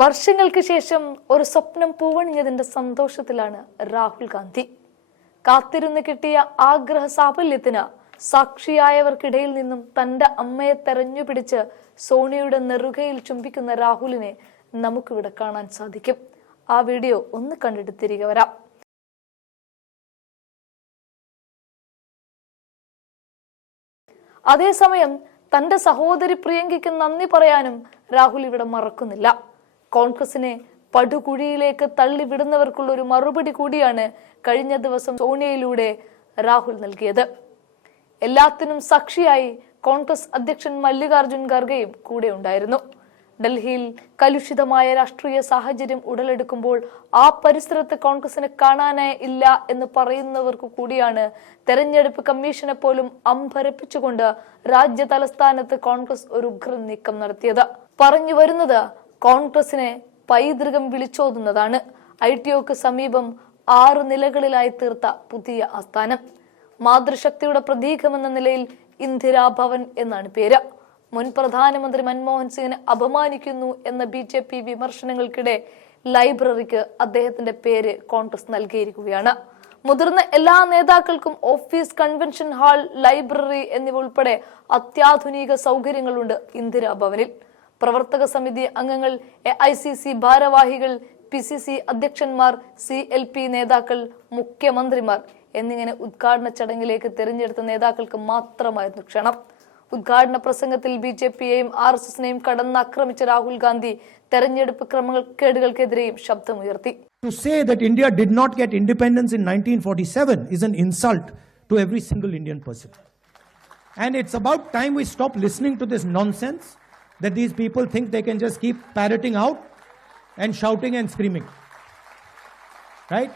വർഷങ്ങൾക്ക് ശേഷം ഒരു സ്വപ്നം പൂവണിഞ്ഞതിന്റെ സന്തോഷത്തിലാണ് രാഹുൽ ഗാന്ധി. കാത്തിരുന്ന് കിട്ടിയ ആഗ്രഹ സാഫല്യത്തിന് സാക്ഷിയായവർക്കിടയിൽ നിന്നും തന്റെ അമ്മയെ തെരഞ്ഞുപിടിച്ച് സോണിയുടെ നെറുകയിൽ ചുംബിക്കുന്ന രാഹുലിനെ നമുക്കിവിടെ കാണാൻ സാധിക്കും. ആ വീഡിയോ ഒന്ന് കണ്ടിട്ട് തിരികെ വരാം. അതേസമയം തന്റെ സഹോദരി പ്രിയങ്കയ്ക്ക് നന്ദി പറയാനും രാഹുൽ ഇവിടെ മറക്കുന്നില്ല. കോൺഗ്രസിനെ പടുകുഴിയിലേക്ക് തള്ളിവിടുന്നവർക്കുള്ള ഒരു മറുപടി കൂടിയാണ് കഴിഞ്ഞ ദിവസം സോണിയയിലൂടെ രാഹുൽ നൽകിയത്. എല്ലാത്തിനും സാക്ഷിയായി കോൺഗ്രസ് അധ്യക്ഷൻ മല്ലികാർജുൻ ഖർഗെയും കൂടെ ഉണ്ടായിരുന്നു. ഡൽഹിയിൽ കലുഷിതമായ രാഷ്ട്രീയ സാഹചര്യം ഉടലെടുക്കുമ്പോൾ ആ പരിസരത്ത് കോൺഗ്രസിനെ കാണാനേ ഇല്ല എന്ന് പറയുന്നവർക്ക് കൂടിയാണ് തെരഞ്ഞെടുപ്പ് കമ്മീഷനെ പോലും അമ്പരപ്പിച്ചുകൊണ്ട് രാജ്യ തലസ്ഥാനത്ത് കോൺഗ്രസ് ഒരു ഉഗ്ര നീക്കം നടത്തിയത്. പറഞ്ഞു വരുന്നത് കോൺഗ്രസിനെ പൈതൃകം വിളിച്ചോതുന്നതാണ് ഐ ടി ഒക്ക് സമീപം ആറ് നിലകളിലായി തീർത്ത പുതിയ ആസ്ഥാനം. മാതൃശക്തിയുടെ പ്രതീകമെന്ന നിലയിൽ ഇന്ദിരാഭവൻ എന്നാണ് പേര്. മുൻ പ്രധാനമന്ത്രി മൻമോഹൻ സിംഗിനെ അപമാനിക്കുന്നു എന്ന ബി ജെ പി വിമർശനങ്ങൾക്കിടെ ലൈബ്രറിക്ക് അദ്ദേഹത്തിന്റെ പേര് കോൺഗ്രസ് നൽകിയിരിക്കുകയാണ്. മുതിർന്ന എല്ലാ നേതാക്കൾക്കും ഓഫീസ് കൺവെൻഷൻ ഹാൾ ലൈബ്രറി എന്നിവ ഉൾപ്പെടെ അത്യാധുനിക സൗകര്യങ്ങളുണ്ട് ഇന്ദിരാഭവനിൽ പ്രവർത്തക സമിതി അംഗങ്ങൾ എ ഐ സി സി ഭാരവാഹികൾ പി സി സി അധ്യക്ഷന്മാർ സി എൽ പി നേതാക്കൾ മുഖ്യമന്ത്രിമാർ എന്നിങ്ങനെ ഉദ്ഘാടന ചടങ്ങിലേക്ക് തിരഞ്ഞെടുത്ത നേതാക്കൾക്ക് മാത്രമായിരുന്നു ക്ഷണം. ഉദ്ഘാടന പ്രസംഗത്തിൽ ബി ജെ പിയെയും ആർ എസ് എസിനെയും കടന്നാക്രമിച്ച രാഹുൽ ഗാന്ധി തെരഞ്ഞെടുപ്പ് ക്രമക്കേടുകൾക്കെതിരെയും ശബ്ദമുയർത്തി. To say that India did not get independence in 1947 is an insult to every single Indian person. And it's about time we stop listening to this nonsense. That these people think they can just keep parroting out and shouting and screaming. Right?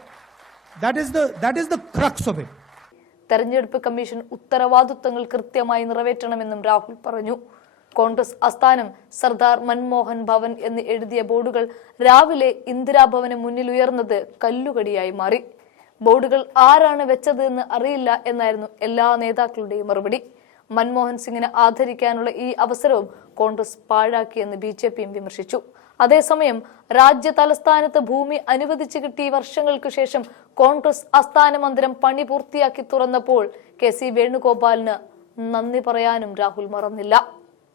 That is the, that is the crux of it. തെരഞ്ഞെടുപ്പ് commission ഉത്തരവാദിത്വങ്ങൾ കൃത്യമായി നിറവേറ്റണമെന്നും രാഹുൽ പറഞ്ഞു കോൺഗ്രസ് ആസ്ഥാനം സർദാർ മൻമോഹൻ ഭവൻ എന്ന് എഴുതിയ ബോർഡുകൾ രാവിലെ ഇന്ദിരാഭവന് മുന്നിൽ ഉയർന്നത് കല്ലുകടിയായി മാറി ബോർഡുകൾ ആരാണ് വെച്ചത് എന്ന് അറിയില്ല എന്നായിരുന്നു എല്ലാ നേതാക്കളുടെയും മറുപടി മൻമോഹൻ സിംഗിനെ ആദരിക്കാനുള്ള ഈ അവസരവും കോൺഗ്രസ് പാഴാക്കിയെന്ന് ബി ജെ പിയും വിമർശിച്ചു. അതേസമയം രാജ്യ തലസ്ഥാനത്ത് ഭൂമി അനുവദിച്ചു കിട്ടി വർഷങ്ങൾക്ക് ശേഷം കോൺഗ്രസ് ആസ്ഥാന മന്ദിരം പണി പൂർത്തിയാക്കി തുറന്നപ്പോൾ കെ സി വേണുഗോപാലിന് നന്ദി പറയാനും രാഹുൽ മറന്നില്ല.